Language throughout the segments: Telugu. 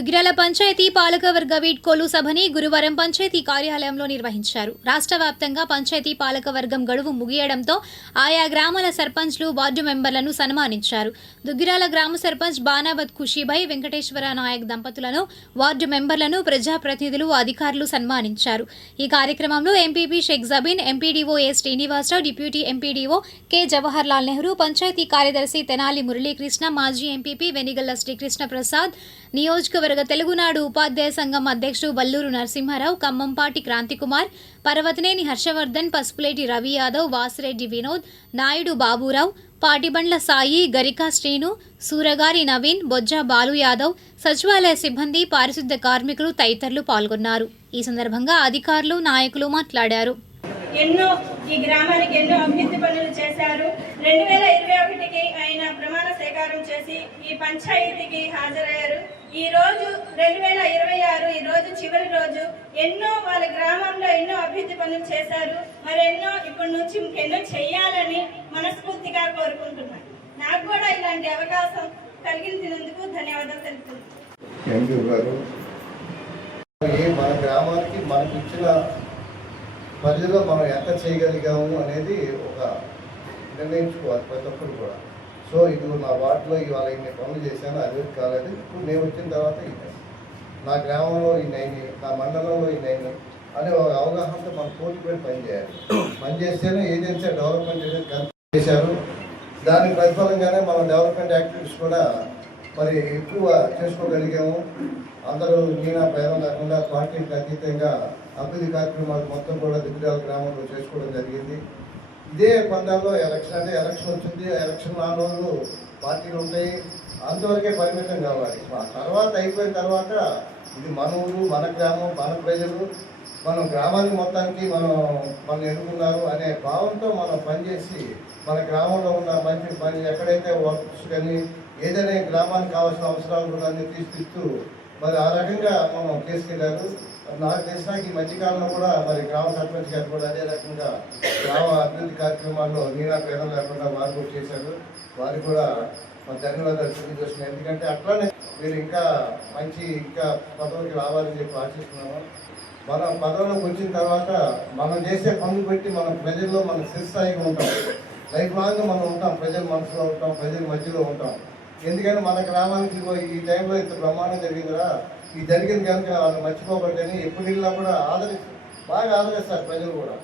దుగ్గిరాల పంచాయతీ పాలకవర్గ వీడ్కోలు సభని గురువారం పంచాయతీ కార్యాలయంలో నిర్వహించారు. రాష్ట్ర వ్యాప్తంగా పంచాయతీ పాలకవర్గం గడువు ముగియడంతో ఆయా గ్రామాల సర్పంచ్లు, వార్డు మెంబర్లను సన్మానించారు. దుగ్గిరాల గ్రామ సర్పంచ్ బానావత్ ఖుషీభాయ్ వెంకటేశ్వర నాయక్ దంపతులను, వార్డు మెంబర్లను ప్రజాప్రతినిధులు, అధికారులు సన్మానించారు. ఈ కార్యక్రమంలో MPP Sheikh Jabeen, MPDO A Srinivasarao, deputy MPDO K Jawahar Lal Nehru, panchayat కార్యదర్శి తెనాలి మురళీకృష్ణ, మాజీ ఎంపీపీ వెనిగళ్ల శ్రీకృష్ణ ప్రసాద్, నియోజకవర్గ తెలుగునాడు ఉపాధ్యాయ సంఘం అధ్యక్షుడు వల్లూరు నరసింహారావు, ఖమ్మంపాటి క్రాంతికుమార్, పర్వతనేని హర్షవర్ధన్, పసుపులేటి రవి యాదవ్, వాసిరెడ్డి వినోద్, నాయుడు బాబురావు, పాటిబండ్ల సాయి, గరికా శ్రీను, సూరగారి నవీన్, బొజ్జ బాలు యాదవ్, సచివాలయ సిబ్బంది, పారిశుద్ధ్య కార్మికులు తదితరులు పాల్గొన్నారు. ఈ సందర్భంగా అధికారులు, నాయకులు మాట్లాడారు. ఈ గ్రామానికి ఎన్నో అభివృద్ధి పనులు చేశారు. 2021కి ఆయన ప్రమాణ స్వీకారం చేసి ఈ పంచాయతీకి హాజరయ్యారు. ఈ రోజు 2026 ఈ రోజు చివరి రోజు. ఎన్నో వాళ్ళ గ్రామంలో ఎన్నో అభివృద్ధి పనులు చేశారు. మరెన్నో ఇప్పటి నుంచి ఇంకెన్నో చేయాలని మనస్ఫూర్తిగా కోరుకుంటున్నాను. నాకు కూడా ఇలాంటి అవకాశం కలిగించినందుకు ధన్యవాదాలు తెలుపుతున్నాను. మన గ్రామానికి మనకి ఇచ్చిన పరిధిలో మనం ఎంత చేయగలిగాము అనేది ఒక నిర్ణయించుకోవాలి ప్రతి ఒక్కరు కూడా. సో ఇది నా వార్డులో ఇవాళ ఇన్ని పనులు చేశాను, అభివృద్ధి కాలేదు. ఇప్పుడు నేను వచ్చిన తర్వాత ఇది నా గ్రామంలో ఇన్ని, నా మండలంలో ఇన్ని అనే ఒక అవగాహనతో మనం పోటీ పెట్టి పనిచేయాలి. పనిచేస్తేనే ఏదైతే డెవలప్మెంట్ అనేది చేశారు, దాని ప్రతిఫలంగానే మనం డెవలప్మెంట్ యాక్టివిటీస్ కూడా మరి ఎక్కువ చేసుకోగలిగాము. అందరూ నీనా భేదం లేకుండా పార్టీకి అతీతంగా అభివృద్ధి కార్యక్రమాలు మొత్తం కూడా దుగ్గిరాల గ్రామంలో చేసుకోవడం జరిగింది. ఇదే పందాల్లో ఎలక్షన్ వచ్చింది. ఎలక్షన్ 4 రోజులు పార్టీలు ఉంటాయి, అంతవరకే పరిమితం కావాలి. ఆ తర్వాత అయిపోయిన తర్వాత ఇది మన ఊరు, మన గ్రామం, మన ప్రజలు, మనం గ్రామానికి మొత్తానికి మనం ఎన్నుకున్నారు అనే భావంతో మనం పనిచేసి మన గ్రామంలో ఉన్న మంచి పని ఎక్కడైతే వర్క్స్ కానీ ఏదైనా గ్రామానికి కావాల్సిన అవసరాలు కూడా అన్ని తీసుకొస్తూ మరి ఆ రకంగా మనం తీసుకెళ్లారు. నాకు తెలిసినాక ఈ మధ్యకాలంలో కూడా మరి గ్రామ సర్పంచ్ గారు కూడా అదే రకంగా గ్రామ అభివృద్ధి కార్యక్రమాల్లో నీనా పేదం లేకుండా వారు కూడా చేశారు. వారికి కూడా ధన్యవాదాలు తెలియజేస్తున్నాను. ఎందుకంటే అట్లానే మీరు ఇంకా పదవికి రావాలని చెప్పి ఆశిస్తున్నాము. మనం పదవిలోకి వచ్చిన తర్వాత మనం చేసే పనులు పెట్టి మనం ప్రజల్లో మనం స్థిరస్థాయిగా ఉంటాం. లైఫ్ లాంగ్ మనం ఉంటాం, ప్రజల మనసులో ఉంటాం, ప్రజల మధ్యలో ఉంటాం. ఎందుకంటే మన గ్రామానికి ఈ టైంలో ఇంత బ్రహ్మాండం జరిగిందిరా, ఈ జరిగింది కనుక వాళ్ళు మర్చిపోబడ్డని ఎప్పుడు వెళ్ళినా కూడా బాగా ఆదరిస్తారు ప్రజలు కూడా.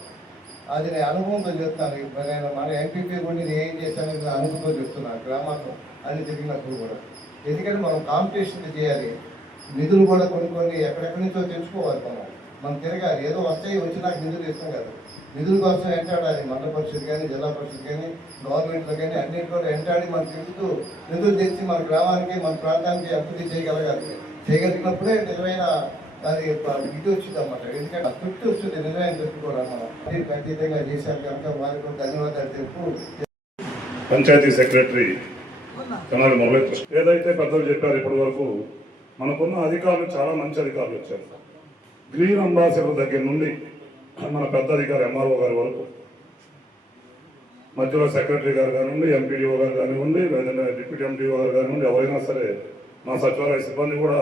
అది నేను అనుభవంతో చెప్తాను. నేను మన ఎంపీపీ కూడా నేను ఏం చేశాను అనుభవంతో చెప్తున్నాను గ్రామాల్లో అన్ని తిరిగినప్పుడు కూడా. ఎందుకంటే మనం కాంపిటీషన్ చేయాలి, నిధులు కూడా కొన్ని ఎక్కడెక్కడి నుంచో తెచ్చుకోవాలి. మనం తిరగాలి. ఏదో వచ్చినాక నిధులు ఇస్తాం కదా, నిధుల కోసం వెంటాడాలి. మండల పరిషత్ కానీ, జిల్లా పరిషత్ కానీ, గవర్నమెంట్లో కానీ అన్నింటిలో వెంటాడి మనం తిరుగుతూ నిధులు తెచ్చి మన గ్రామానికి, మన ప్రాంతానికి అభివృద్ధి చేయగలిగినప్పుడే నిజమైన అది ఇది వచ్చింది అన్నమాట. ఎందుకంటే తృప్తి వచ్చింది, నిజమైన తృప్తి కూడా మనం ఖచ్చితంగా చేశారు కనుక వారికి కూడా ధన్యవాదాలు తెలుపు. పంచాయతీ సెక్రటరీ తెనాలి మురళీకృష్ణ ఏదైతే పెద్దలు చెప్పారు, ఇప్పటి వరకు మనకున్న అధికారులు చాలా మంచి అధికారులు వచ్చారు. గ్రీన్ అంబాసిడర్ దగ్గర నుండి మన పెద్ద అధికారి ఎంఆర్ఓ గారి వరకు, మధ్యలో సెక్రటరీ గారు కానివ్వండి, ఎంపీడీఓ గారు కానివ్వండి, లేదంటే డిప్యూటీ ఎంపీడీఓ గారు కానివ్వండి, ఎవరైనా సరే మా సచివాలయ సిబ్బంది కూడా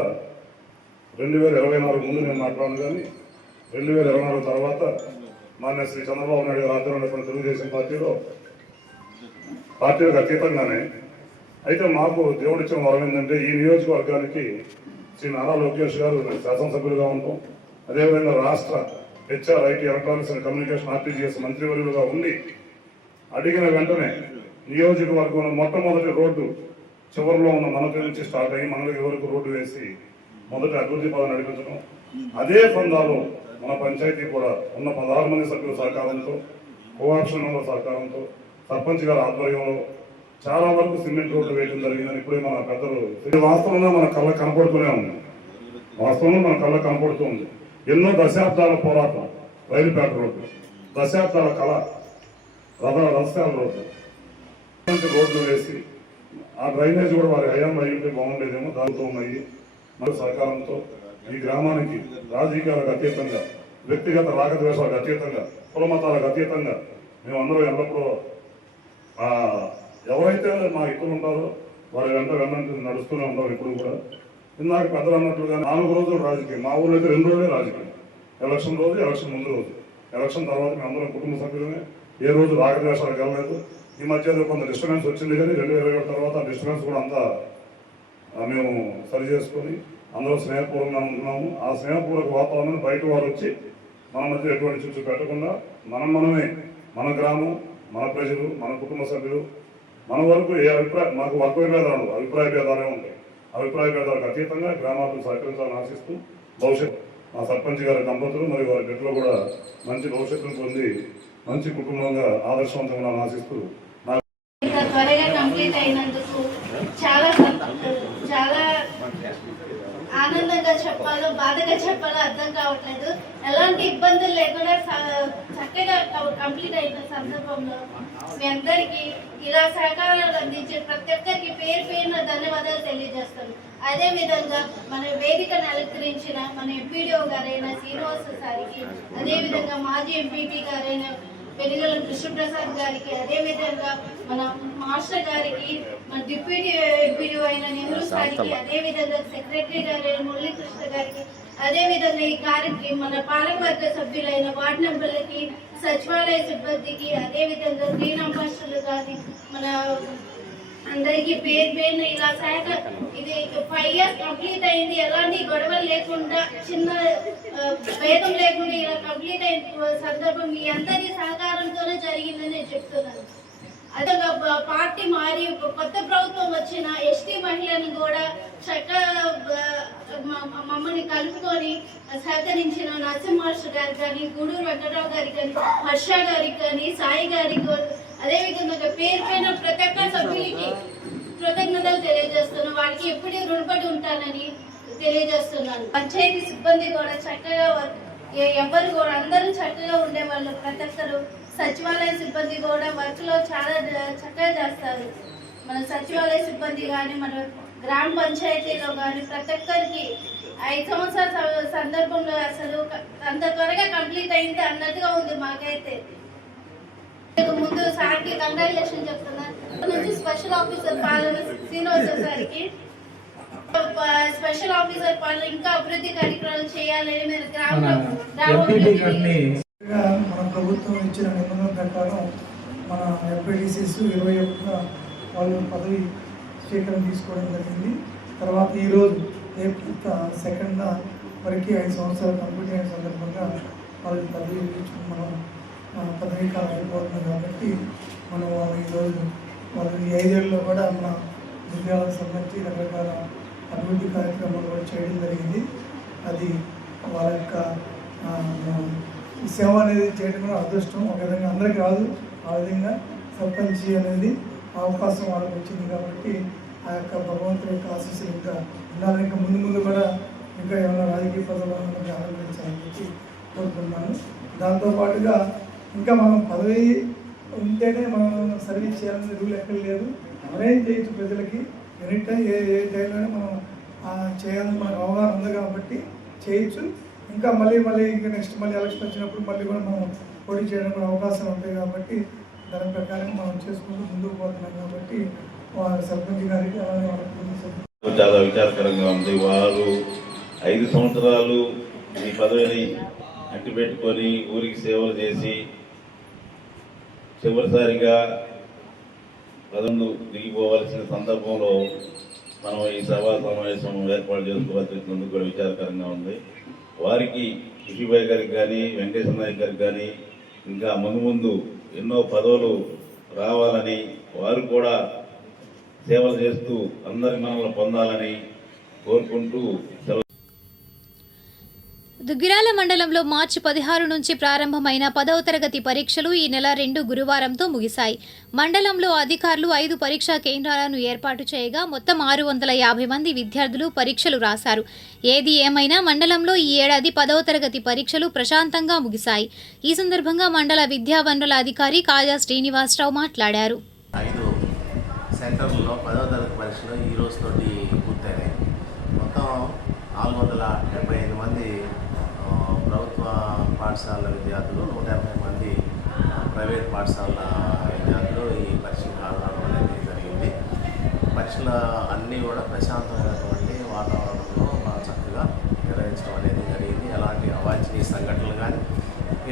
2024 ముందు నేను మాట్లాడాను. కానీ 2024 తర్వాత మాన్య శ్రీ చంద్రబాబు నాయుడు గారు ఆధ్వర్యంలో తెలుగుదేశం పార్టీలకు అతీతంగానే అయితే మాకు దేవుడిచ్చిన వరం ఏంటంటే ఈ నియోజకవర్గానికి శ్రీ నారా లోకేష్ గారు శాసనసభ్యులుగా ఉంటాం. అదేవిధంగా రాష్ట్ర HR, IT, electronics and communication, RTGS మంత్రివర్యులుగా ఉండి అడిగిన వెంటనే నియోజకవర్గంలో మొట్టమొదటి రోడ్డు చివరిలో ఉన్న మనకి నుంచి స్టార్ట్ అయ్యి మనకి వరకు రోడ్డు వేసి మొదటి అభివృద్ధి పదం నడిపించడం. అదే పందాలో మన పంచాయతీ కూడా ఉన్న 16 మంది సభ్యుల సహకారంతో, కోఆప్షన్ సహకారంతో, సర్పంచ్ గారి ఆధ్వర్యంలో చాలా వరకు సిమెంట్ రోడ్లు వేయడం జరిగిందని ఇప్పుడే మన పెద్దలు వాస్తవంగా మన కళ్ళ కనపడుతూనే ఉంది. వాస్తవంగా మన కళ్ళ కనపడుతూ ఉంది. ఎన్నో దశాబ్దాల పోరాటం, రైలుపేట రోడ్డు, దశాబ్దాల కళ, రథస్థాల రోడ్లు వేసి ఆ డ్రైనేజ్ కూడా వారి హయాంలో అయ్యింటే బాగుండేదేమో. దాంతో ఉన్నాయి మన సహకారంతో ఈ గ్రామానికి రాజకీయాలకు అతీతంగా, వ్యక్తిగత రాగద్వేషాలకు అతీతంగా, కులమతాలకు అతీతంగా మేమందరూ ఎల్లప్పుడూ ఎవరైతే మా ఇతరులు ఉంటారో వారి వెంట నడుస్తూనే ఉంటాం. ఇప్పుడు కూడా ఇందాక పెద్దలు అన్నట్లుగా 4 రోజులు రాజకీయం, మా ఊళ్ళో అయితే 2 రోజులే రాజకీయం. ఎలక్షన్ రోజు, ఎలక్షన్ ముందు రోజు. ఎలక్షన్ తర్వాత మేము అందరం కుటుంబ సభ్యులమే, ఏ రోజు రాగద్వేషాలకు వెళ్ళలేదు. ఈ మధ్య ఏదో కొంత డిస్టర్బెన్స్ వచ్చింది, కానీ 2021 తర్వాత ఆ డిస్టర్బెన్స్ కూడా అంతా మేము సరి చేసుకొని అందరూ స్నేహపూర్వకంగా ఉంటున్నాము. ఆ స్నేహపూర్వక వాతావరణం బయట వారు వచ్చి మన మధ్య ఎటువంటి చుచ్చు పెట్టకుండా మనమే, మన గ్రామం, మన ప్రజలు, మన కుటుంబ సభ్యులు, మన వరకు ఏ మాకు వర్గ భేదాలు, అభిప్రాయ భేదాలే ఉంటాయి. అభిప్రాయ భేదాలకు అతీతంగా గ్రామాలకు సహకరించాలని ఆశిస్తూ భవిష్యత్తు మా సర్పంచ్ గారి దంపతులు మరియు వారి బిడ్డలు కూడా మంచి భవిష్యత్తును పొంది మంచి కుటుంబంగా ఆదర్శవంతంగా ఆశిస్తూ ఇంత త్వరగా కంప్లీట్ అయినందుకు చాలా ఆనందంగా చెప్పాలో బాధగా చెప్పాలో అర్థం కావట్లేదు. ఎలాంటి ఇబ్బందులు లేకుండా చక్కగా కంప్లీట్ అయిన సందర్భంలో మీ అందరికీ ఇలా సహకారాలు అందించే ప్రతి ఒక్కరికి పేరున ధన్యవాదాలు తెలియజేస్తాను. అదేవిధంగా మన వేదికను అలంకరించిన మన ఎంపీడీఓ గారైన శ్రీనివాస సారికి, అదేవిధంగా మాజీ ఎంపీపీ గారైన పెనుగొల కృష్ణప్రసాద్ గారికి, అదేవిధంగా మన మాస్టర్ గారికి, మన డిప్యూటీ ఎంపీడీఓ అయిన నెహ్రూ సారికి, అదేవిధంగా సెక్రటరీ గారైన మురళీకృష్ణ గారికి, అదేవిధంగా ఈ కార్యక్రమం మన పాలకవర్గ సభ్యులైన వార్డు మెంబర్లకి, సచివాలయ సిబ్బందికి, అదేవిధంగా గ్రీన్ అంబాసిడర్లు గారి మన అందరికీ పేరున ఇలా ఇది 5 years కంప్లీట్ అయింది. ఎలాంటి గొడవలు లేకుండా, చిన్న భేదం లేకుండా ఇలా కంప్లీట్ అయిన సందర్భం మీ అందరి సహకారంతోనే జరిగిందని నేను చెప్తున్నాను. అదే పార్టీ మారి కొత్త ప్రభుత్వం వచ్చిన ఎస్టీ మహిళను కూడా చక్కగా మమ్మల్ని కలుపుకొని సహకరించిన నరసింహ మాస్టర్ గారికి కానీ, గూడూరు వెంకటరావు గారికి కానీ, హర్ష గారికి కానీ, సాయి గారికి, అదేవిధంగా పేరుపైన ప్రతి ఒక్క సభ్యులకి కృతజ్ఞతలు తెలియజేస్తున్నాను. వారికి ఎప్పుడూ రుణపడి ఉంటానని తెలియజేస్తున్నాను. పంచాయతీ సిబ్బంది కూడా చక్కగా ఎవరు కూడా అందరూ చక్కగా ఉండేవాళ్ళు. ప్రతి ఒక్కరు సచివాలయ సిబ్బంది కూడా వర్క్ లో చాలా చక్కగా చేస్తారు. మన సచివాలయ సిబ్బంది కానీ, మన గ్రామ పంచాయతీలో కానీ ప్రతి ఒక్కరికి 5 సంవత్సరాల సందర్భంలో అసలు అంత త్వరగా కంప్లీట్ అయింది అన్నట్టుగా ఉంది మాకైతే. ముందు సార్కి కంగ్రాచులేషన్ చెప్తున్నాను. నుంచి స్పెషల్ ఆఫీసర్ పాలన శ్రీనివాస సార్కి, స్పెషల్ ఆఫీసర్ పాలన ఇంకా అభివృద్ధి కార్యక్రమాలు చేయాలని మీరు మన ప్రభుత్వం ఇచ్చిన నిబంధనల ప్రకారం మన ఎంపీడీసీస్ 21 వాళ్ళు పదవి స్వీకరణ తీసుకోవడం జరిగింది. తర్వాత ఈరోజు ఏప్రిల్ 2న వరకు 5 సంవత్సరాలు కంప్లీట్ అయిన సందర్భంగా వాళ్ళకి పదవి మనం పదవీ కాలం అయిపోతుంది. కాబట్టి మనం వాళ్ళు ఈరోజు వాళ్ళు ఈ 5 ఏళ్ళలో కూడా మన జిల్లాలకు సంబంధించి రకరకాల అభివృద్ధి కార్యక్రమాలు కూడా చేయడం జరిగింది. అది వాళ్ళ యొక్క సేవ అనేది చేయడం కూడా అదృష్టం. ఒక విధంగా అందరికీ రాదు. ఆ విధంగా సర్పంచ్ అనేది అవకాశం వాళ్ళకి వచ్చింది. కాబట్టి ఆ యొక్క భగవంతుడి యొక్క ఆశీస్సులు ఇంకా ఉండాలని, ఇంకా ముందు కూడా ఇంకా ఏమైనా రాజకీయ పదవులను ఆరంభించాలని చెప్పి కోరుకుంటున్నాను. దాంతోపాటుగా ఇంకా మనం పదవి ఉంటేనే మనం సర్వీస్ చేయాలని రూల్ ఎక్కడ లేదు. ఎవరైనా చేయొచ్చు, ప్రజలకి ఎనీ టైం ఏ టైంలోనే మనం చేయాలని మనకు అవగాహన ఉంది కాబట్టి చేయొచ్చు. ఇంకా మళ్ళీ ఇంకా నెక్స్ట్ ఎలక్షన్ వచ్చినప్పుడు మళ్ళీ కూడా మనం పోటీ చేయడానికి కూడా అవకాశాలు ఉంటాయి. కాబట్టి దాని ప్రకారంగా మనం చేసుకుంటూ ముందుకు పోతున్నాం. కాబట్టి సర్పంచ్ గారికి అలానే వాళ్ళ చాలా విచారకరంగా ఉంది. వారు 5 సంవత్సరాలు ఈ పదవిని అట్టిపెట్టుకొని ఊరికి సేవలు చేసి చివరిసారిగా పదవులు దిగిపోవలసిన సందర్భంలో మనం ఈ సభా సమావేశం ఏర్పాటు చేసుకోవాల్సినందుకు కూడా విచారకరంగా ఉంది. వారికి కృషిభాయ్ గారికి కానీ, వెంకటేశ్వర నాయక్ గారికి కానీ ఇంకా ముందు ఎన్నో పదవులు రావాలని, వారు కూడా సేవలు చేస్తూ అందరి మనల్ని పొందాలని కోరుకుంటూ దుగ్గిరాల మండలంలో మార్చి 16 నుంచి ప్రారంభమైన 10వ తరగతి పరీక్షలు ఈ నెల 2 గురువారంతో ముగిశాయి. మండలంలో అధికారులు 5 పరీక్షా కేంద్రాలను ఏర్పాటు చేయగా మొత్తం 650 మంది విద్యార్థులు పరీక్షలు రాశారు. ఏది ఏమైనా మండలంలో ఈ ఏడాది 10వ తరగతి పరీక్షలు ప్రశాంతంగా ముగిశాయి. ఈ సందర్భంగా మండల విద్యా వనరుల అధికారి కాజా శ్రీనివాసరావు మాట్లాడారు. 5 సెంటర్లలో 10వ తరగతి పరీక్షలు ఈ రోజుతోటి పూర్తయినాయి. మొత్తం 475 మంది ప్రభుత్వ పాఠశాలల విద్యార్థులు, 180 మంది ప్రైవేట్ పాఠశాలల విద్యార్థులు ఈ పరీక్షలు పాల్గొనడం అనేది జరిగింది. పరీక్షలు అన్నీ కూడా ప్రశాంతమైనటువంటి వాతావరణంలో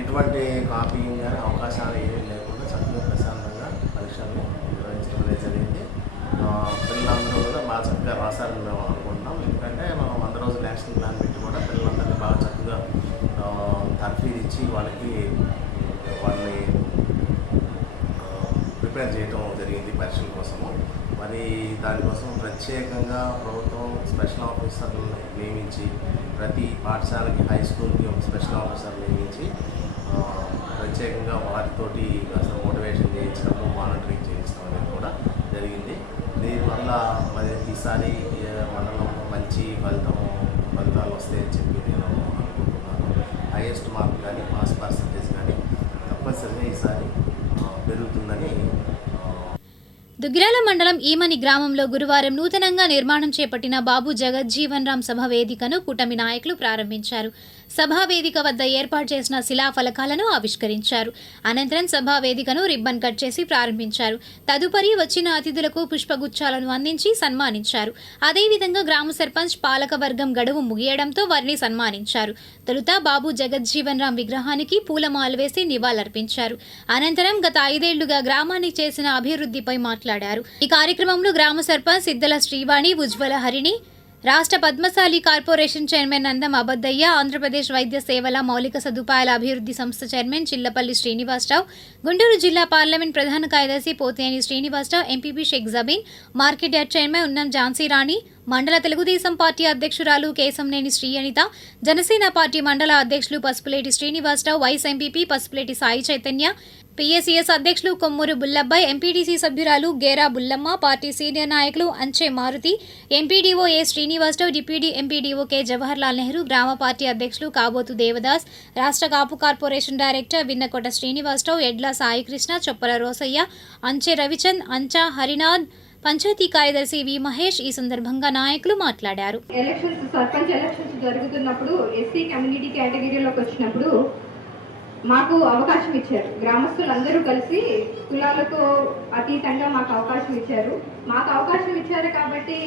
ఎటువంటి కాపీయింగ్ కానీ అవకాశాలు ఏమీ లేకుండా చక్కగా ప్రశాంతంగా పరీక్షల్ని నిర్వహించడం అనేది జరిగింది. పిల్లలందరూ కూడా బాగా చక్కగా రాశారని మేము అనుకుంటున్నాం. ఎందుకంటే మనం 100 రోజులు యాక్షన్ ప్లాన్ పెట్టి కూడా పిల్లలందరినీ బాగా చక్కగా తర్ఫీదు ఇచ్చి వాళ్ళని ప్రిపేర్ చేయడం జరిగింది పరీక్షల కోసము. మరి దానికోసం ప్రత్యేకంగా ప్రభుత్వం స్పెషల్ ఆఫీసర్లను నియమించి ప్రతి పాఠశాలకి హై స్కూల్కి ఒక స్పెషల్ ఆఫీసర్ నియమించి ప్రత్యేకంగా వారితోటి అసలు మోటివేషన్ చేయించడము, మానిటరింగ్ చేయించడం అనేది కూడా జరిగింది. దీనివల్ల మరి ఈసారి మండలంలో మంచి ఫలితాలు వస్తాయని చెప్పి నేను అనుకుంటున్నాను. హైయెస్ట్ మార్క్ కానీ పాస్ పర్సంటేజ్ కానీ తప్పనిసరిగా ఈసారి పెరుగుతుందని. దుగ్గిరాల మండలం ఈమని గ్రామంలో గురువారం నూతనంగా నిర్మాణం చేపట్టిన బాబు జగజ్జీవన్ రామ్ సభ వేదికను కూటమి నాయకులు ప్రారంభించారు. సభా వేదిక వద్ద ఏర్పాటు చేసిన శిలాఫలకాలను ఆవిష్కరించారు. అనంతరం సభా వేదికను రిబ్బన్ కట్ చేసి ప్రారంభించారు. తదుపరి వచ్చిన అతిథులకు పుష్పగుచ్చాలను అందించి సన్మానించారు. అదేవిధంగా గ్రామ సర్పంచ్ పాలకవర్గం గడువు ముగియడంతో వారిని సన్మానించారు. తొలుత బాబు జగజ్జీవన్ రామ్ విగ్రహానికి పూలమాల వేసి నివాళులర్పించారు. అనంతరం గత 5 ఏళ్లుగా గ్రామానికి చేసిన అభివృద్ధిపై మాట్లాడారు. ఈ కార్యక్రమంలో గ్రామ సర్పంచ్ సిద్దల శ్రీవాణి, ఉజ్వల హరిణి, రాష్ట్ర పద్మశాలి కార్పొరేషన్ చైర్మన్ నందం అబద్దయ్య, ఆంధ్రప్రదేశ్ వైద్య సేవల మౌలిక సదుపాయాల అభివృద్ధి సంస్థ చైర్మన్ చిల్లపల్లి శ్రీనివాసరావు, గుంటూరు జిల్లా పార్లమెంట్ ప్రధాన కార్యదర్శి Potheni Srinivasarao, MPP Sheikh Jabeen, market yard chairman Unnam Jhansi Rani, మండల తెలుగుదేశం పార్టీ అధ్యక్షురాలు కేశంనేని శ్రీ అనిత, జనసేన పార్టీ మండల అధ్యక్షులు Pasupuleti Srinivasarao, vice MPP Pasupuleti Sai Chaitanya, PSES అధ్యక్షులు కొమ్మూరు బుల్లబ్బాయ్, ఎంపీటీసీ సభ్యురాలు గేరా బుల్లమ్మ, పార్టీ సీనియర్ నాయకులు Anche Maruthi, MPDO A Srinivasarao, deputy MPDO K Jawaharlal Nehru, గ్రామ పార్టీ అధ్యక్షులు కాబోతు దేవదాస్, రాష్ట్ర కాపు కార్పొరేషన్ డైరెక్టర్ విన్నకోట శ్రీనివాసరావు, ఎడ్ల సాయికృష్ణ, చొప్పల రోసయ్య, అంచే రవిచంద్, అంచా హరినాథ్, పంచాయతీ కార్యదర్శి వి మహేష్ ఈ సందర్భంగా నాయకులు మాట్లాడారు. సర్పంచ్ ఎలక్షన్స్ జరుగుతున్నప్పుడు ఎస్సీ కమ్యూనిటీ కేటగిరీలోకి వచ్చినప్పుడు మాకు అవకాశం ఇచ్చారు. గ్రామస్తులందరూ కలిసి కులాలకు అతీతంగా మాకు అవకాశం ఇచ్చారు. కాబట్టి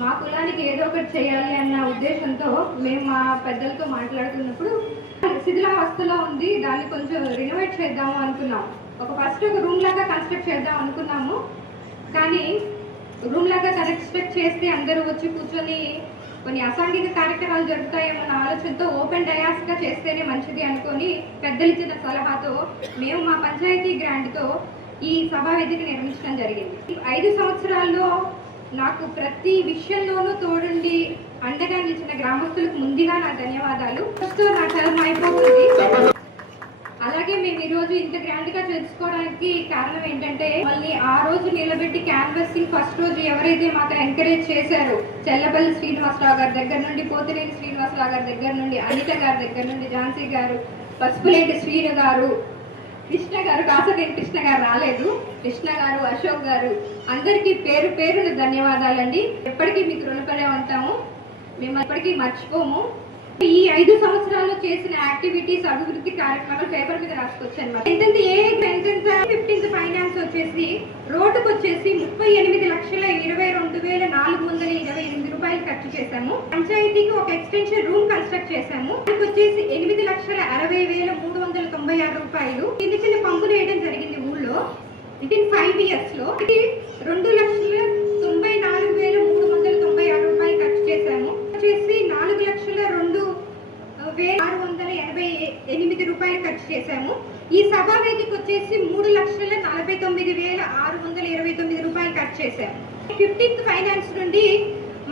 మా కులానికి ఏదో ఒకటి చేయాలి అన్న ఉద్దేశంతో మేము మా పెద్దలతో మాట్లాడుతున్నప్పుడు శిథిలావస్థలో ఉంది, దాన్ని కొంచెం రినోవేట్ చేద్దాము అనుకున్నాం. ఫస్ట్ ఒక రూమ్ లాగా కన్స్ట్రక్ట్ చేద్దాం అనుకున్నాము. కానీ రూమ్ లాగా కన్స్ట్రక్ట్ చేస్తే అందరూ వచ్చి కూర్చొని కొన్ని అసాంఘిక కార్యక్రమాలు జరుగుతాయేమన్న ఆలోచనతో ఓపెన్ డయాస్గా చేస్తేనే మంచిది అనుకొని పెద్దలు ఇచ్చిన సలహాతో మేము మా పంచాయతీ గ్రాంట్తో ఈ సభా వేదిక నిర్మించడం జరిగింది. 5 సంవత్సరాల్లో నాకు ప్రతి విషయంలోనూ తోడుండి అండగా నిలిచిన గ్రామస్తులకు ముందుగా నా ధన్యవాదాలు. నా టర్మ్ అయిపోతుంది. అలాగే మేము ఈరోజు ఇంత గ్రాండ్గా తెలుసుకోవడానికి కారణం ఏంటంటే మళ్ళీ ఆ రోజు నిలబెట్టి క్యాన్వసింగ్ ఫస్ట్ రోజు ఎవరైతే మాకు ఎంకరేజ్ చేశారో చెల్లపల్లి శ్రీనివాసరావు గారి దగ్గర నుండి, పోతినేని శ్రీనివాసరావు గారి దగ్గర నుండి, అనిత గారి దగ్గర నుండి, ఝాన్సీ గారు, పసుపులేటి శ్రీను గారు, కృష్ణ గారు, కాసనేని కృష్ణ గారు రాలేదు, కృష్ణ గారు, అశోక్ గారు, అందరికీ పేరు పేరున ధన్యవాదాలండి. ఎప్పటికీ మీకు రుణపడే ఉంటాము, మేము ఎప్పటికీ మర్చిపోము. ఈ 5 సంవత్సరాల్లో చేసిన యాక్టివిటీస్, అభివృద్ధి కార్యక్రమాలు పేపర్ మీద రాసుకొచ్చాను. ఎంతెంత 15th ఫైనాన్స్ వచ్చేసి రోడ్డుకు వచ్చేసి 38,22,428 రూపాయలు ఖర్చు చేశాము. పంచాయతీకి ఒక ఎక్స్టెన్షన్ రూమ్ కన్స్ట్రక్ట్ చేశాము. దానికి వచ్చేసి 8,60,60,396 రూపాయలు. చిన్న చిన్న పంపులు వేయడం జరిగింది ఊళ్ళో. వితిన్ 5 years లో 2,94,396 రూపాయలు ఖర్చు చేశాము. వచ్చేసి 4,02,688 రూపాయలు ఖర్చు చేశాము. ఈ సభా వేదిక వచ్చేసి 3,49,629 రూపాయలు ఖర్చు చేశాము. 15th ఫైనాన్స్ నుండి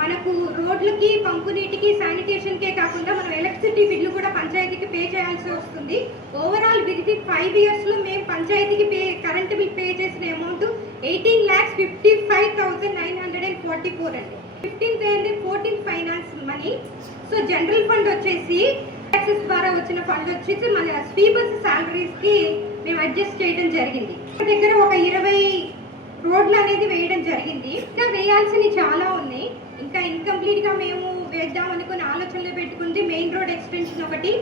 మనకు రోడ్లకి, పంపు నీటికి, శానిటేషన్కే కాకుండా మనం ఎలక్ట్రిసిటీ బిల్లు కూడా పంచాయతీకి పే చేయాల్సి వస్తుంది. ఓవరాల్ వితిన్ 5 years లో మేము పంచాయతీకి కరెంట్ బిల్ పే చేసిన అమౌంట్ 18,55,944 అండి. 15th and 14th finance money. So general fund వచ్చేసి ట్యాక్సెస్ ద్వారా వచ్చిన ఫండ్ వచ్చేసి మన స్వీపర్స్ సాలరీస్ కి మేము అడ్జస్ట్ చేయడం జరిగింది. దగ్గర ఒక 20 రోడ్లు అనేది వేయడం జరిగింది. ఇంకా వేయాల్సినవి చాలా ఉన్నాయి. ఇంకా ఇన్కంప్లీట్ గా మేము వేద్దాం అనుకుని ఆలోచనలో పెట్టుకుంది మెయిన్ రోడ్ ఎక్స్టెన్షన్ ఒకటి,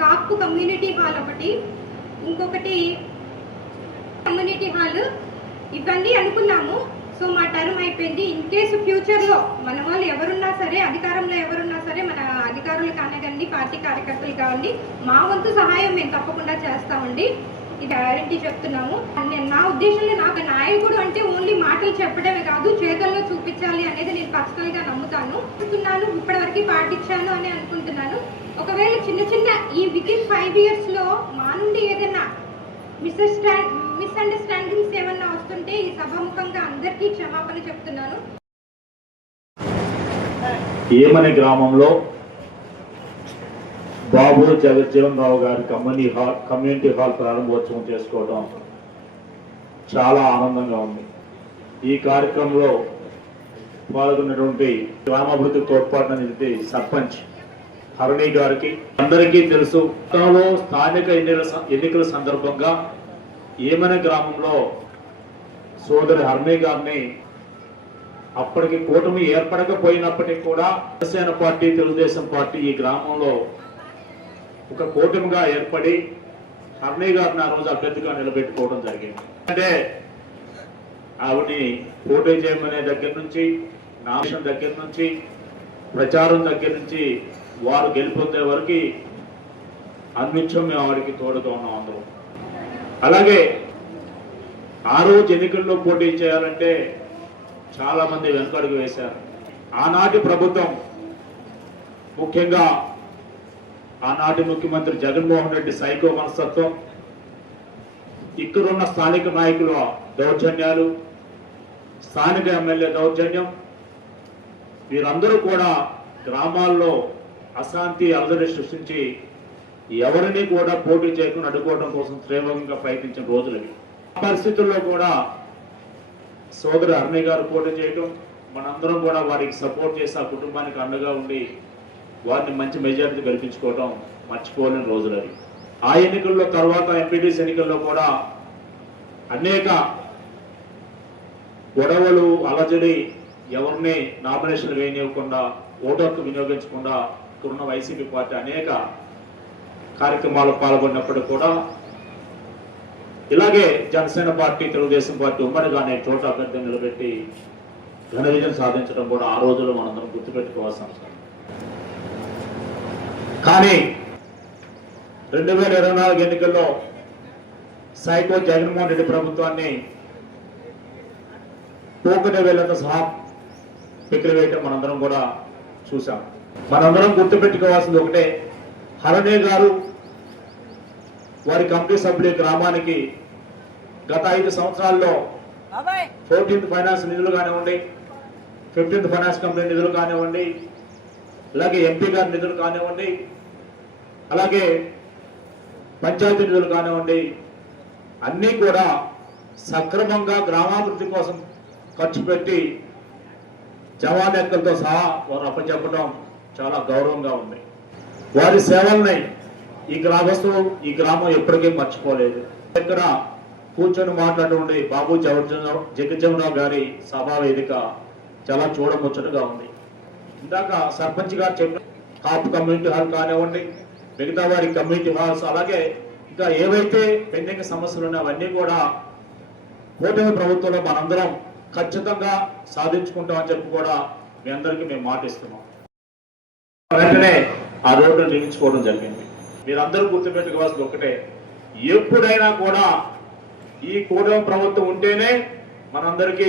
కాపు కమ్యూనిటీ హాల్ ఒకటి, ఇంకొకటి కమ్యూనిటీ హాల్, ఇవన్నీ అనుకున్నాము. సో మా టర్మ్ అయిపోయింది. ఇన్ కేసు ఫ్యూచర్లో మన వాళ్ళు ఎవరున్నా సరే, అధికారంలో ఎవరున్నా సరే, మన అధికారులు కానివ్వండి, పార్టీ కార్యకర్తలు కావండి, మా వంతు సహాయం మేము తప్పకుండా చేస్తామండి. ఇది గ్యారంటీ చెప్తున్నాము. నా ఉద్దేశంలో నాకు నాయకుడు అంటే ఓన్లీ మాటలు చెప్పడమే కాదు, చేతల్లో చూపించాలి అనేది నేను పర్సనల్గా నమ్ముతాను. ఇప్పటివరకు పాటించాను అని అనుకుంటున్నాను. ఒకవేళ చిన్న చిన్న ఈ వితిన్ 5 yearsలో మా నుండి ఏదైనా మిస్అండర్స్టాండింగ్స్ ఏమన్నా వస్తుంటే ఈ సభాముఖంగా అందరికీ క్షమాపణ చెప్తున్నాను. ఏమనే గ్రామంలో బాబు జగజ్జీవన్ రావు గారి కమ్యూనిటీ హాల్ ప్రారంభోత్సవం చేసుకోవడం చాలా ఆనందంగా ఉంది. ఈ కార్యక్రమంలో పాల్గొన్నటువంటి గ్రామాభివృద్ధి తోడ్పాటున నిలిపి సర్పంచ్ హరణి గారికి అందరికీ తెలుసు. గతంలో స్థానిక ఎన్నికల సందర్భంగా ఏమనే గ్రామంలో సోదరి హరణి గారిని అప్పటికి కూటమి ఏర్పడకపోయినప్పటికీ కూడా జనసేన పార్టీ, తెలుగుదేశం పార్టీ ఈ గ్రామంలో ఒక కూటమిగా ఏర్పడి హరణి గారిని ఆ రోజు అభ్యర్థిగా నిలబెట్టుకోవడం జరిగింది. అంటే ఆవిడని పోటీ చేయమనే దగ్గర నుంచి, నామినేషన్ దగ్గర నుంచి, ప్రచారం దగ్గర నుంచి వారు గెలుపొందే వరకు అన్నించం మేము ఆవిడకి తోడుగా ఉన్నాం అందరూ. అలాగే ఆ రోజు ఎన్నికల్లో పోటీ చేయాలంటే చాలా మంది వెనుకడుగు వేశారు. ఆనాటి ప్రభుత్వం, ముఖ్యంగా ఆనాటి ముఖ్యమంత్రి జగన్మోహన్ రెడ్డి సైకో మనస్తత్వం, ఇక్కడున్న స్థానిక నాయకుల దౌర్జన్యాలు, స్థానిక ఎమ్మెల్యే దౌర్జన్యం, వీరందరూ కూడా గ్రామాల్లో అశాంతి అలజడి సృష్టించి ఎవరిని కూడా పోటీ చేయకుండా అడ్డుకోవడం కోసం తీవ్రంగా ప్రయత్నించిన రోజులవి. ఆ పరిస్థితుల్లో కూడా సోదరు హరణి గారు పోటీ చేయడం, మనందరం కూడా వారికి సపోర్ట్ చేసి ఆ కుటుంబానికి అండగా ఉండి వారిని మంచి మెజారిటీ గెలిపించుకోవడం మర్చిపోలేని రోజులవి. ఆ ఎన్నికల్లో తర్వాత ఎంపీటీసీ ఎన్నికల్లో కూడా అనేక గొడవలు, అలజడి, ఎవరిని నామినేషన్లు వేయనివ్వకుండా, ఓటు హక్కు వినియోగించకుండా ఇక్కడున్న వైసీపీ పార్టీ అనేక కార్యక్రమాలు పాల్గొన్నప్పుడు కూడా ఇలాగే జనసేన పార్టీ, తెలుగుదేశం పార్టీ ఉమ్మడిగానే చోట అభ్యర్థిని నిలబెట్టి ఘన విజయం సాధించడం కూడా ఆ రోజుల్లో మనందరం గుర్తుపెట్టుకోవాల్సిన అవసరం. కానీ 2024 ఎన్నికల్లో సైకో జగన్మోహన్ రెడ్డి ప్రభుత్వాన్ని పోకనే వేళ్లతో సహా పెకిలివేయటం మనందరం కూడా చూసాం. మనందరం గుర్తుపెట్టుకోవాల్సింది ఒకటే, హరణి గారు వారి కమిటీ సభ్యుల గ్రామానికి గత 5 సంవత్సరాల్లో 14th ఫైనాన్స్ నిధులు కానివ్వండి, 15th ఫైనాన్స్ కంపెనీ నిధులు కానివ్వండి, అలాగే ఎంపీ గారి నిధులు కానివ్వండి, అలాగే పంచాయతీ నిధులు కానివ్వండి, అన్నీ కూడా సక్రమంగా గ్రామాభివృద్ధి కోసం ఖర్చు పెట్టి జవాన్ ఎక్కలతో సహా వారు అప్పచెప్పడం చాలా గౌరవంగా ఉంది. వారి సేవల్ని ఈ గ్రామస్తులు, ఈ గ్రామం ఎప్పటికీ మర్చిపోలేదు. ఇక్కడ కూర్చొని మాట్లాడుతుండే బాబు జగజ్జీవన్ గారి సభా వేదిక చాలా చూడముచ్చటగా ఉంది. ఇందాక సర్పంచ్ గారు చెప్పిన కాపు కమ్యూనిటీ హాల్ కానివ్వండి, మిగతా వారి కమ్యూనిటీ హాల్స్, అలాగే ఇంకా ఏవైతే పెండింగ్ సమస్యలు ఉన్నాయో అవన్నీ కూడా కూటమి ప్రభుత్వంలో మనందరం ఖచ్చితంగా సాధించుకుంటామని చెప్పి కూడా మీ అందరికీ మేము మాటిస్తున్నాం. వెంటనే ఆ రోడ్డు నిర్మించుకోవడం జరిగింది. మీరందరూ గుర్తుపెట్టుకోవాల్సింది ఒకటే, ఎప్పుడైనా కూడా ఈ కూటమి ప్రభుత్వం ఉంటేనే మనందరికీ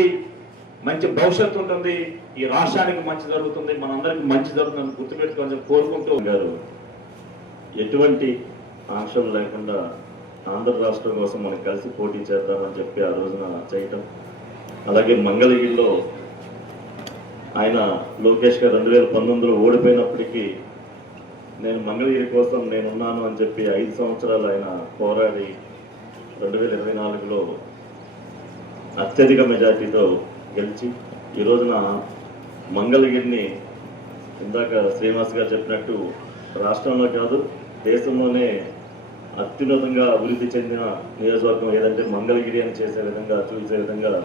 మంచి భవిష్యత్తు ఉంటుంది, ఈ రాష్ట్రానికి మంచి జరుగుతుంది, మనందరికీ మంచి జరుగుతుందని గుర్తుపెట్టుకోవాలని కోరుకుంటూ గారు ఎటువంటి ఆంక్షలు లేకుండా ఆంధ్ర రాష్ట్రం కోసం మనం కలిసి పోటీ చేద్దామని చెప్పి ఆ రోజున చేయటం, అలాగే మంగళగిరిలో ఆయన లోకేష్ గారు 2019లో ఓడిపోయినప్పటికీ నేను మంగళగిరి కోసం నేనున్నాను అని చెప్పి 5 సంవత్సరాలు ఆయన పోరాడి 2024లో అత్యధిక మెజార్టీతో గెలిచి ఈ రోజున మంగళగిరిని ఇందాక శ్రీనివాస్ గారు చెప్పినట్టు రాష్ట్రంలో కాదు దేశంలోనే అత్యున్నతంగా అభివృద్ధి చెందిన నియోజకవర్గం ఏదంటే మంగళగిరి అని చూసే విధంగా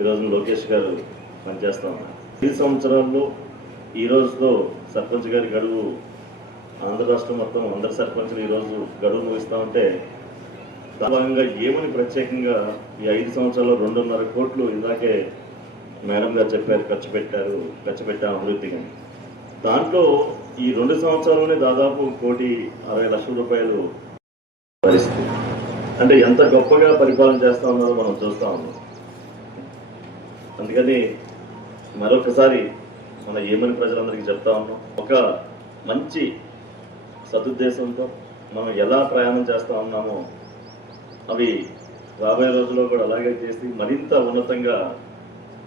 ఈరోజు లోకేష్ గారు పనిచేస్తా ఉన్నారు. 5 సంవత్సరాల్లో ఈ రోజుతో సర్పంచ్ గారి గడువు ఆంధ్ర రాష్ట్రం మొత్తం అందరి సర్పంచులు ఈరోజు గడువు ముగిస్తూ ఉంటే భాగంగా ఏమని ప్రత్యేకంగా ఈ 5 సంవత్సరాల్లో 2.5 కోట్లు ఇందాకే మేడం గారు చెప్పారు, ఖర్చు పెట్టాం అభివృద్ధిగా. దాంట్లో ఈ 2 సంవత్సరాల్లోనే దాదాపు 1,60,00,000 రూపాయలు పరిస్థితి. అంటే ఎంత గొప్పగా పరిపాలన చేస్తా ఉన్నారో మనం చూస్తూ ఉన్నాం. అందుకని మరొకసారి మన ఏమని ప్రజలందరికీ చెప్తా ఉన్నాం, ఒక మంచి సదుద్దేశంతో మనం ఎలా ప్రయాణం చేస్తూ ఉన్నామో అవి రాబోయే రోజుల్లో కూడా అలాగే చేసి మరింత ఉన్నతంగా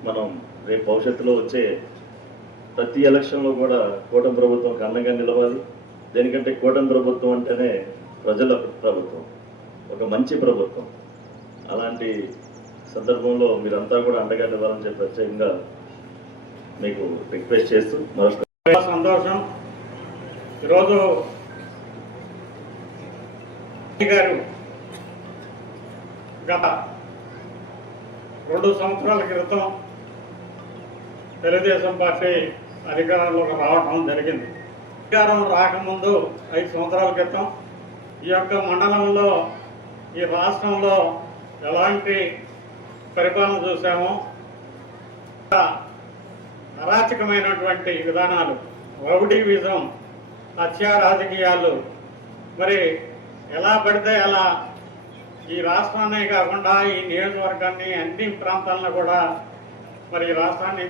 మనం రేపు భవిష్యత్తులో వచ్చే ప్రతి ఎలక్షన్లో కూడా కూటమి ప్రభుత్వం అండగా నిలవాలి. దేనికంటే కూటమి ప్రభుత్వం అంటేనే ప్రజల ప్రభుత్వం, ఒక మంచి ప్రభుత్వం. అలాంటి సందర్భంలో మీరంతా కూడా అండగా నిలవాలని చెప్పి ప్రత్యేకంగా మీకు రిక్వెస్ట్ చేస్తూ మరొక సంతోషం. ఈరోజు గారు గత 2 సంవత్సరాల క్రితం తెలుగుదేశం పార్టీ అధికారంలోకి రావడం జరిగింది. అధికారం రాకముందు 5 సంవత్సరాల క్రితం ఈ యొక్క మండలంలో, ఈ రాష్ట్రంలో ఎలాంటి పరిపాలన చూసామో, అరాచకమైనటువంటి విధానాలు, రౌడీయిజం, హత్యా రాజకీయాలు, మరి ఎలా పడితే అలా ఈ రాష్ట్రాన్నే కాకుండా ఈ నియోజకవర్గాన్ని అన్ని ప్రాంతాలను కూడా మరి ఈ రాష్ట్రాన్ని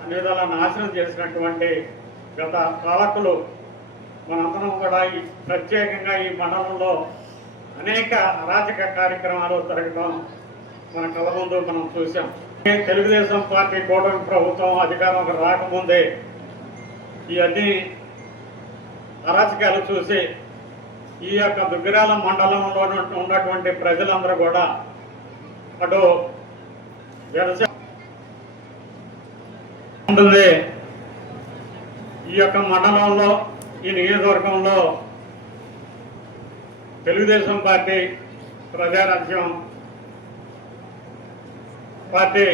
అన్ని విధాలా నాశనం చేసినటువంటి గత పాలకులు మనందరం కూడా ప్రత్యేకంగా ఈ మండలంలో అనేక అరాచక కార్యక్రమాలు జరగడం మన కళ్ళ ముందు మనం చూసాం. తెలుగుదేశం పార్టీ కూటమి ప్రభుత్వం అధికారంలోకి రాకముందే ఈ అన్ని అరాచకాలు చూసి ఈ యొక్క దుగ్గిరాల మండలంలో ఉన్నటువంటి ప్రజలందరూ కూడా అటు వ్యవసాయం ఉంటుంది. ఈ యొక్క మండలంలో, ఈ నియోజకవర్గంలో తెలుగుదేశం పార్టీ, ప్రజారాజ్యం పార్టీ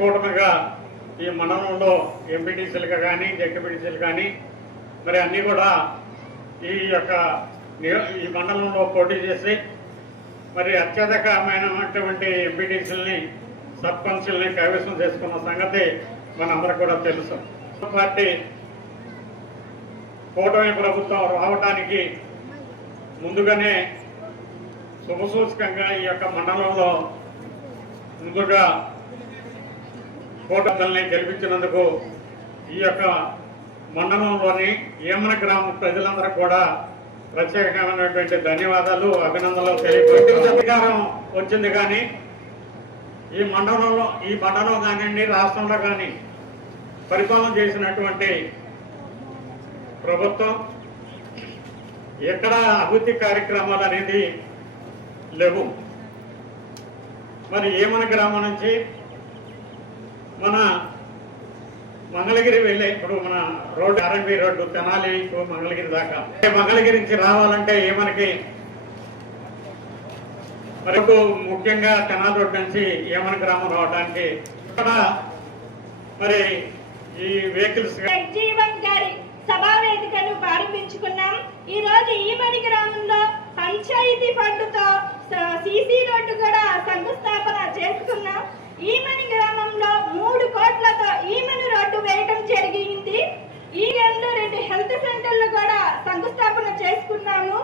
కూటమిగా ఈ మండలంలో ఎంపీటీసీలుగా కానీ జెడ్పీటీసీలు కానీ మరి అన్నీ కూడా ఈ యొక్క ఈ మండలంలో పోటీ చేసి మరి అత్యధికమైనటువంటి ఎంపీటీసీలని, సర్పంచుల్ని కైవసం చేసుకున్న సంగతి మనందరికీ కూడా తెలుసు. పార్టీ కూటమి ప్రభుత్వం రావడానికి ముందుగానే శుభసూచకంగా ఈ యొక్క మండలంలో ముందుగా కూటమిని గెలిపించినందుకు ఈ యొక్క మండలంలోని ఏమన గ్రామ ప్రజలందరూ కూడా ప్రత్యేకమైనటువంటి ధన్యవాదాలు, అభినందనలు తెలియజేస్తూ అధికారం వచ్చింది. కానీ ఈ మండలం కానివ్వండి, రాష్ట్రంలో కానీ పరిపాలన చేసినటువంటి ప్రభుత్వం ఎక్కడ అభివృద్ధి కార్యక్రమాలు అనేది లేవు. మరి ఏమన గ్రామం నుంచి మన మంగళగిరి వెళ్ళే, ఇప్పుడు మన road RNB road Tenali Mangalagiri దాకా, మంగళగిరి నుంచి రావాలంటే ఏమనకి మరి ముఖ్యంగా తెనాలి రోడ్డు నుంచి ఏమన గ్రామం రావడానికి ఇక్కడ మరి ఈ వెహికల్స్ జగజీవన్ గారి సభా వేదికను ప్రారంభించుకున్నాం. ఈ రోజు ఈమని గ్రామంలో పంచాయతీ ఫండ్తో సీసీ రోడ్డు కూడా శంకుస్థాపన చేసుకున్నాం. ఈమని గ్రామంలో 3 కోట్లతో ఈమని రోడ్డు వేయడం జరిగింది. ఈ 2 హెల్త్ సెంటర్లు కూడా శంకుస్థాపన చేసుకున్నాము.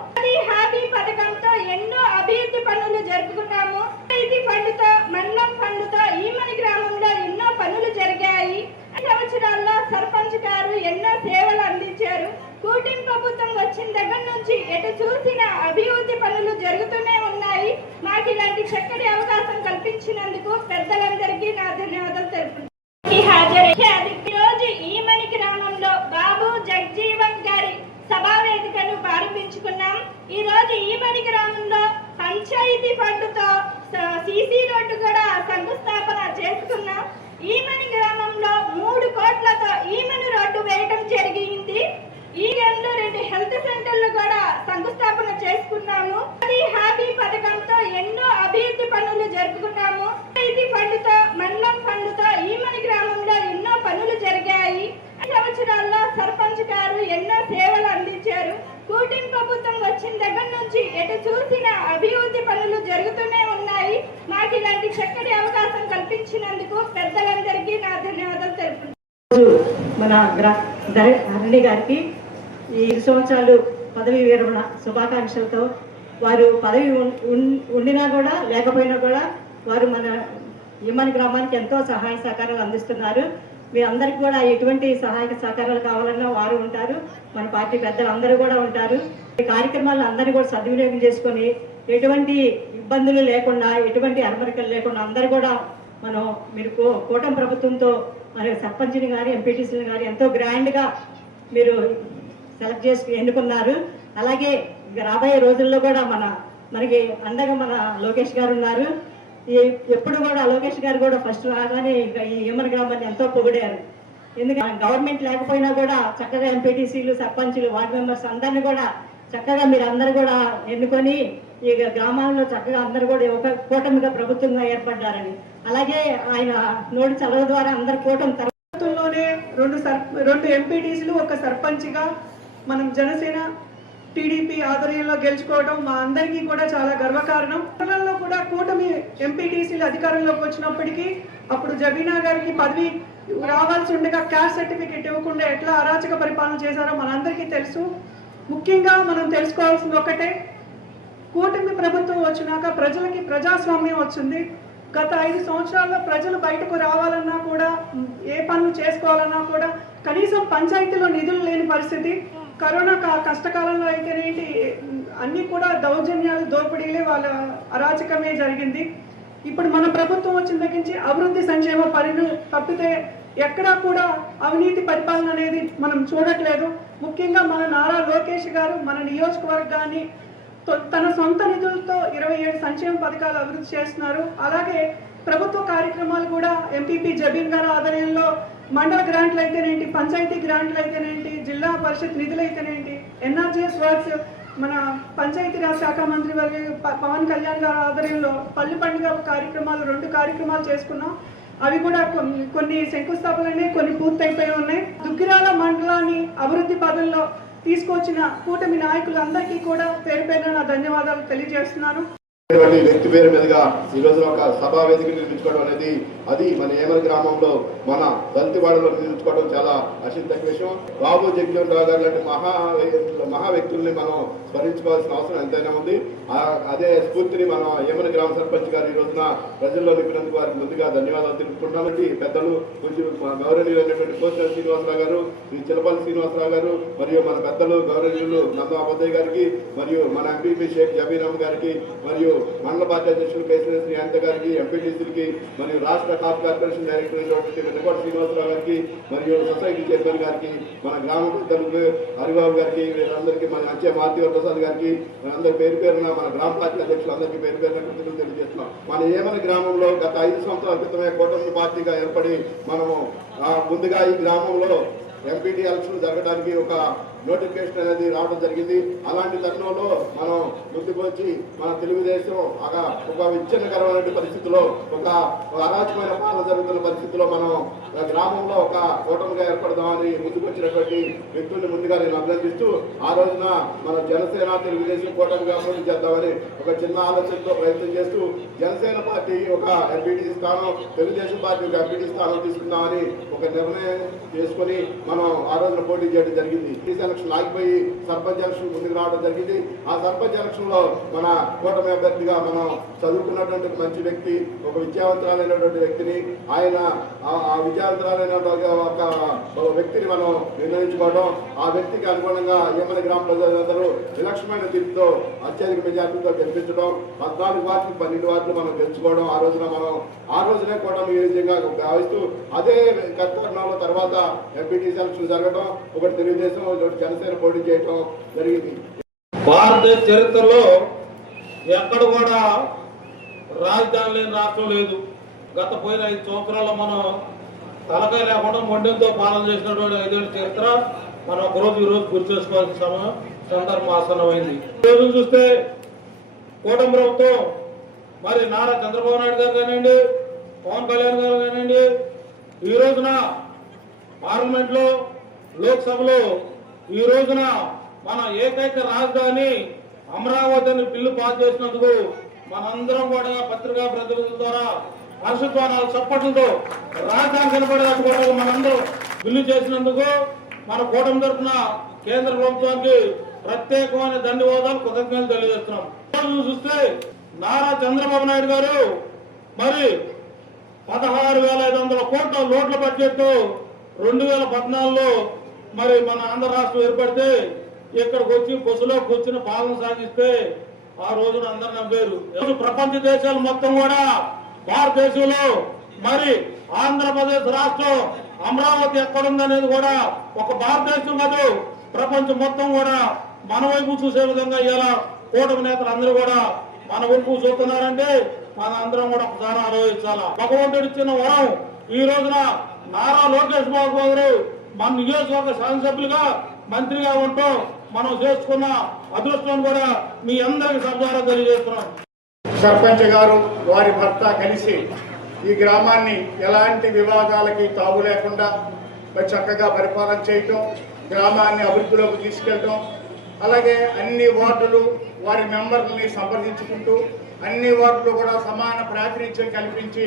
హ్యాపీ పథకంతో ఎన్నో అభివృద్ధి పనులు జరుపుకున్నాము. పంచాయతీ ఫండ్తో, మండలం ఫండ్తో ఈమని గ్రామంలో ఎన్నో పనులు జరిగాయి. 5 సంవత్సరాల్లో సర్పంచ్ గారు ఎన్నో సేవలు అందించారు. కూటమి ప్రభుత్వం వచ్చిన దగ్గర నుంచి ఎటు చూసినా అభివృద్ధి పనులు జరుగుతూనే ఉన్నాయి. మాకు ఇలాంటి చక్కటి అవకాశం కల్పించినందుకు పెద్దలందరికీ నా ధన్యవాదాలు తెలుపుతున్నాను. ఈరోజు ఈమని గ్రామంలో బాబు జగజీవన్ గారి సభా వేదికను ప్రారంభించుకున్నాం. ఈ రోజు ఈమని గ్రామంలో పంచాయతీ ఫండ్తో సీసీ రోడ్డు కూడా శంకుస్థాపన చేసుకున్నాం. ఈమని గ్రామంలో 3 కోట్లతో ఈమని రోడ్డు వేయడం జరిగింది. ఈ 2 హెల్త్ సెంటర్లు కూడా శంకుస్థాపన చేసుకున్నాము. హ్యాపీ పథకంతో ఎన్నో అభివృద్ధి పనులు జరుపుకున్నాము. పంచాయతీ ఫండ్తో, మండలం ఫండ్తో ఈమని గ్రామంలో ఎన్నో పనులు జరిగాయి. 5 సంవత్సరాల్లో సర్పంచ్ గారు ఎన్నో సేవలు అందించారు. కూటమి ప్రభుత్వం వచ్చిన దగ్గర నుంచి ఎటు చూసినా అభివృద్ధి పనులు జరుగుతూనే ఉన్నాయి. మాకు ఇలాంటి చక్కటి అవకాశం కల్పించినందుకు పెద్దలందరికీ మన హరిణి గారికి ఈ 2 సంవత్సరాలు పదవి విరమణ శుభాకాంక్షలతో, వారు పదవి ఉండినా కూడా లేకపోయినా కూడా వారు మన యమన్ గ్రామానికి ఎంతో సహాయ సహకారాలు అందిస్తున్నారు. మీ అందరికీ కూడా ఎటువంటి సహాయక సహకారాలు కావాలన్నా వారు ఉంటారు, మన పార్టీ పెద్దలు అందరూ కూడా ఉంటారు. ఈ కార్యక్రమాలను అందరూ కూడా సద్వినియోగం చేసుకొని ఎటువంటి ఇబ్బందులు లేకుండా, ఎటువంటి అరమరికలు లేకుండా అందరూ కూడా మీరు కూటమి ప్రభుత్వంతో మరి సర్పంచ్ని కానీ ఎంపీటీసీని కానీ ఎంతో గ్రాండ్గా మీరు సెలెక్ట్ చేసి ఎన్నుకున్నారు. అలాగే రాబోయే రోజుల్లో కూడా మనకి అండగా మన లోకేష్ గారు ఉన్నారు. ఎప్పుడు కూడా లోకేష్ గారు కూడా ఫస్ట్ రాగానే ఈ యమన్ గ్రామాన్ని ఎంతో పొగిడారు. ఎందుకంటే గవర్నమెంట్ లేకపోయినా కూడా చక్కగా ఎంపీటీసీలు, సర్పంచులు, వార్డు మెంబర్స్ అందరినీ కూడా చక్కగా మీరు అందరూ కూడా ఎన్నుకొని ఈ గ్రామాల్లో చక్కగా అందరూ కూడా ఒక కూటమిగా ప్రభుత్వంగా ఏర్పడ్డారని, అలాగే ఆయన నోటి చలవ ద్వారా అందరు కూటమి ప్రభుత్వంలోనే 2 ఎంపీటీసీలు, 1 సర్పంచ్గా మనం జనసేన టీడీపీ ఆధ్వర్యంలో గెలుచుకోవడం మా అందరికీ కూడా చాలా గర్వకారణం. కేరళలో కూడా కూటమి ఎంపీటీసీలు అధికారంలోకి వచ్చినప్పటికీ అప్పుడు జబీనా గారికి పదవి రావాల్సి ఉండగా క్యాస్ట్ సర్టిఫికేట్ ఇవ్వకుండా ఎట్లా అరాచక పరిపాలన చేశారో మనందరికీ తెలుసు. ముఖ్యంగా మనం తెలుసుకోవాల్సింది ఒకటే, కూటమి ప్రభుత్వం వచ్చినాక ప్రజలకి ప్రజాస్వామ్యం వచ్చింది. గత 5 సంవత్సరాల్లో ప్రజలు బయటకు రావాలన్నా కూడా, ఏ పనులు చేసుకోవాలన్నా కూడా కనీసం పంచాయతీలో నిధులు లేని పరిస్థితి. కరోనా కష్టకాలంలో అయితేనేంటి అన్నీ కూడా దౌర్జన్యాలు, దోపిడీలే, వాళ్ళ అరాచకమే జరిగింది. ఇప్పుడు మన ప్రభుత్వం వచ్చిన దగ్గర నుంచి అభివృద్ధి సంక్షేమ పనులు తప్పితే ఎక్కడా కూడా అవినీతి పరిపాలన అనేది మనం చూడట్లేదు. ముఖ్యంగా మన నారా లోకేష్ గారు మన నియోజకవర్గాన్ని తన సొంత నిధులతో 27 సంక్షేమ పథకాలు అభివృద్ధి చేస్తున్నారు. అలాగే ప్రభుత్వ కార్యక్రమాలు కూడా ఎంపీపీ జబీన్ గారి ఆధ్వర్యంలో మండల గ్రాంట్లు అయితేనేంటి, పంచాయతీ గ్రాంట్లు అయితేనేంటి, జిల్లా పరిషత్ నిధులు అయితేనేంటి, ఎన్ఆర్జీఎస్ వర్క్స్, మన పంచాయతీరాజ్ శాఖ మంత్రి పవన్ కళ్యాణ్ గారి ఆధ్వర్యంలో పల్లి పండుగ కార్యక్రమాలు 2 కార్యక్రమాలు చేసుకున్నాం. అవి కూడా కొన్ని శంకుస్థాపనలనే, కొన్ని పూర్తయిపోయి ఉన్నాయి. దుగ్గిరాల మండలాన్ని అభివృద్ధి పదంలో తీసుకొచ్చిన కూటమి నాయకులందరికీ కూడా పేరు పేరున నా ధన్యవాదాలు తెలియజేస్తున్నాను. వ్యక్తి పేరు మీదుగా ఈ రోజున ఒక సభా వేదిక నిర్మించుకోవడం అనేది, అది మన ఏమల గ్రామంలో మన దంతివాడలో నిర్మించుకోవడం చాలా అత్యంత విషయం. బాబు జగ్జీవన్ రావు గారు లాంటి మహా వ్యక్తుల్ని మనం స్మరించుకోవాల్సిన అవసరం ఎంతైనా ఉంది. అదే స్ఫూర్తిని మన ఏమల గ్రామ సర్పంచ్ గారు ఈ రోజున ప్రజల్లో నింపినందుకు వారికి ముందుగా ధన్యవాదాలు తెలుపుకుంటున్నామండి. పెద్దలు కొంచెం గౌరవనీయులైనటువంటి కోసిన శ్రీనివాసరావు గారు, ఈ చిలపల్లి శ్రీనివాసరావు గారు, మరియు మన పెద్దలు గౌరవనీయులు నందం అబద్దయ్య గారికి, మరియు మన ఎంపీపీ షేక్ జబీరామ్ గారికి, మరియు మండల పార్టీ అధ్యక్షులు కేసీఆర్ శ్రీకాంత్ గారికి, ఎంపీటీసీలకి, మరియు రాష్ట్ర కాపు కార్పొరేషన్ డైరెక్టర్ వెన్నకోట శ్రీనివాసరావు గారికి, మరియు సొసైటీ చైర్మన్ గారికి, మన గ్రామ పెద్దలకు హరిబాబు గారికి, వీళ్ళందరికీ, మన అంచె మారుతి ప్రసాద్ గారికి, మనందరి పేరు పేరున మన గ్రామ పార్టీ అధ్యక్షులందరికీ పేరు పేరున కృతజ్ఞతలు తెలియజేస్తున్నాం. మన ఏమని గ్రామంలో గత 5 సంవత్సరాల క్రితమే కూటమి పార్టీగా ఏర్పడి మనము ముందుగా ఈ గ్రామంలో ఎంపీటీ ఎలక్షన్ జరగడానికి ఒక నోటిఫికేషన్ అనేది రావడం జరిగింది. అలాంటి తరుణంలో మనం ముందుకు వచ్చి మన తెలుగుదేశం ఒక విచ్ఛిన్నకరమైన పరిస్థితిలో, ఒక అరాచకమైన పాలన జరుగుతున్న పరిస్థితిలో మనం గ్రామంలో ఒక కూటమిగా ఏర్పడదామని ముందుకు వచ్చినటువంటి వ్యక్తుల్ని ముందుగా నేను అభినందిస్తూ, ఆ రోజున మన జనసేన తెలుగుదేశం కూటమిగా అభివృద్ధి చేద్దామని ఒక చిన్న ఆలోచనతో ప్రయత్నం చేస్తూ, జనసేన పార్టీ ఒక ఎంపీటీ స్థానం, తెలుగుదేశం పార్టీ ఒక ఎంపీటీ స్థానం తీసుకుందామని ఒక నిర్ణయం చేసుకొని మనం ఆ రోజున పోటీ చేయడం జరిగింది. ఎలక్షన్ ఆగిపోయి సర్పంచ్ ఎలక్షన్ ముందుకు రావడం జరిగింది. ఆ సర్పంచ్ ఎలక్షన్ లో మన కూటమి అభ్యర్థిగా మనం చదువుకున్నటువంటి మంచి వ్యక్తి, ఒక విద్యావంతురాలైనటువంటి వ్యక్తిని, ఆయన ఆ విద్యావంతురాలైన ఒక వ్యక్తిని మనం నిర్ణయించుకోవడం, ఆ వ్యక్తికి అనుగుణంగా ఏమని గ్రామ ప్రజలందరూ విలక్షణమైన తీర్పుతో అత్యధిక మెజార్టీతో గెలిపించడం, 14 వార్డులు 12 వార్డులు మనం గెలుచుకోవడం, ఆ రోజునే కూటమి ఏ విధంగా భావిస్తూ, అదే కర్తవ్యంలో తర్వాత ఎంపీటీసీ ఎలక్షన్ జరగడం, ఒకటి తెలుగుదేశం, ఒకటి జనసేన పోటీ చేయడం జరిగింది. భారతదేశ చరిత్రలో ఎక్కడ కూడా రాజధాని లేని రాష్ట్రం లేదు. గత పోయిన 5 సంవత్సరాల్లో మనం తలకాయ లేకుండా మొండెంతో పాలన చేసినటువంటి 5 ఏళ్ల చరిత్ర మనం ఒకరోజు ఈరోజు గుర్తు చేసుకోవాల్సిన సందర్భం ఆసన్నమైంది. ఈరోజు చూస్తే కూటమి ప్రభుత్వం, మరి నారా చంద్రబాబు నాయుడు గారు కానివ్వండి, పవన్ కళ్యాణ్ గారు కానివ్వండి, ఈ రోజున పార్లమెంట్ లో, లోక్సభలో ఈ రోజున మన ఏకైక రాజధాని అమరావతి అని బిల్లు పాస్ చేసినందుకు మనందరం కూడా పత్రికా ప్రతినిధుల ద్వారా హర్షధ్వానాలు చప్పట్లతో రాజధాని కనపడేటట్టు మనందరం బిల్లు చేసినందుకు మన కూటమి తరఫున కేంద్ర ప్రభుత్వానికి ప్రత్యేకమైన ధన్యవాదాలు, కృతజ్ఞతలు తెలియజేస్తున్నాం. చూస్తే నారా చంద్రబాబు నాయుడు గారు మరి 16,500 కోట్ల లోట్ల బడ్జెట్ 2014లో మరి మన ఆంధ్ర రాష్ట్రం ఏర్పడితే ఇక్కడికి వచ్చి బస్సులో కూర్చుని పాలన సాగిస్తే ఆ రోజున అందరు నవ్వారు. ప్రపంచ దేశాలు మొత్తం కూడా భారతదేశంలో మరి ఆంధ్రప్రదేశ్ రాష్ట్రం అమరావతి ఎక్కడుందనేది కూడా ఒక భారతదేశం కాదు, ప్రపంచం మొత్తం కూడా మన వైపు చూసే విధంగా ఇలా కూటమి నేతలు అందరూ కూడా మన వైపు చూస్తున్నారంటే మన అందరం కూడా ఒకసారి ఆలోచించాలా. భగవంతుడు ఇచ్చిన వరం ఈ రోజున నారా లోకేష్ బాబు గారు మన నియోజకవర్గ శాసనసభ్యులుగా మంత్రిగా ఉంటూ మనం చేసుకున్న అదృష్టం కూడా మీ అందరికి సభ్యులుగా తెలియజేస్తున్నాం. సర్పంచ్ గారు వారి భర్త కలిసి ఈ గ్రామాన్ని ఎలాంటి వివాదాలకి తావు లేకుండా చక్కగా పరిపాలన చేయటం, గ్రామాన్ని అభివృద్ధిలోకి తీసుకెళ్ళటం, అలాగే అన్ని వార్డులు వారి మెంబర్లని సంప్రదించుకుంటూ అన్ని వార్డులు కూడా సమాన ప్రాతినిధ్యం కల్పించి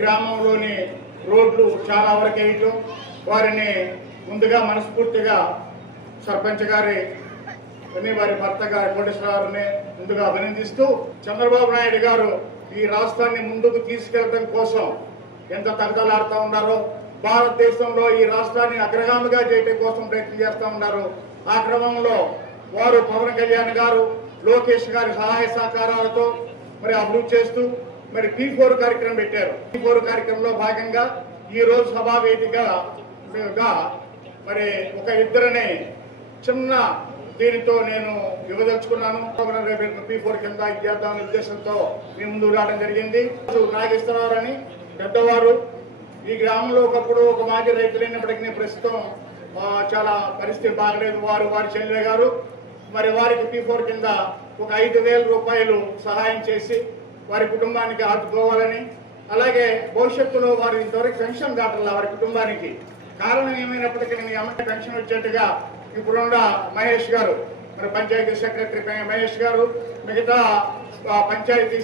గ్రామంలోని రోడ్లు చాలా వరకు వేయటం, వారిని ముందుగా మనస్ఫూర్తిగా సర్పంచ్ గారి వారి భర్త గారి కోటేశ్వరరావుని ముందుగా అభినందిస్తూ, చంద్రబాబు నాయుడు గారు ఈ రాష్ట్రాన్ని ముందుకు తీసుకెళ్లడం కోసం ఎంత తగదలాడుతూ ఉన్నారో, భారతదేశంలో ఈ రాష్ట్రాన్ని అగ్రగామిగా చేయడం కోసం ప్రయత్నం చేస్తూ ఉన్నారు. ఆ క్రమంలో వారు పవన్ కళ్యాణ్ గారు, లోకేష్ గారి సహాయ సహకారాలతో మరి అభివృద్ధి చేస్తూ మరి P4 కార్యక్రమం పెట్టారు. P4 కార్యక్రమంలో భాగంగా ఈ రోజు సభా వేదికగా మరి ఒక ఇద్దరిని చిన్న దీనితో నేను ఇవ్వదలుచుకున్నాను. P4 కింద ఇద్దామనే ఉద్దేశంతో మీ ముందు రావడం జరిగింది. నాగేశ్వరరావు అని పెద్దవారు, ఈ గ్రామంలో ఒకప్పుడు ఒక మాజీ రైతులైనప్పటికీ ప్రస్తుతం చాలా పరిస్థితి బాగలేదు. వారి చెల్లె గారు మరి వారికి P4 కింద ఒక 5,000 రూపాయలు సహాయం చేసి వారి కుటుంబానికి ఆదుకోవాలని, అలాగే భవిష్యత్తులో వారి ఇంతవరకు పెన్షన్ దాటలా వారి కుటుంబానికి. కారణం ఏమైనప్పటికీ మీ అమ్మకి పెన్షన్ వచ్చేట్టుగా ఇప్పుడున్న మహేష్ గారు, మరి పంచాయతీ సెక్రటరీ మహేష్ గారు, మిగతా పంచాయతీ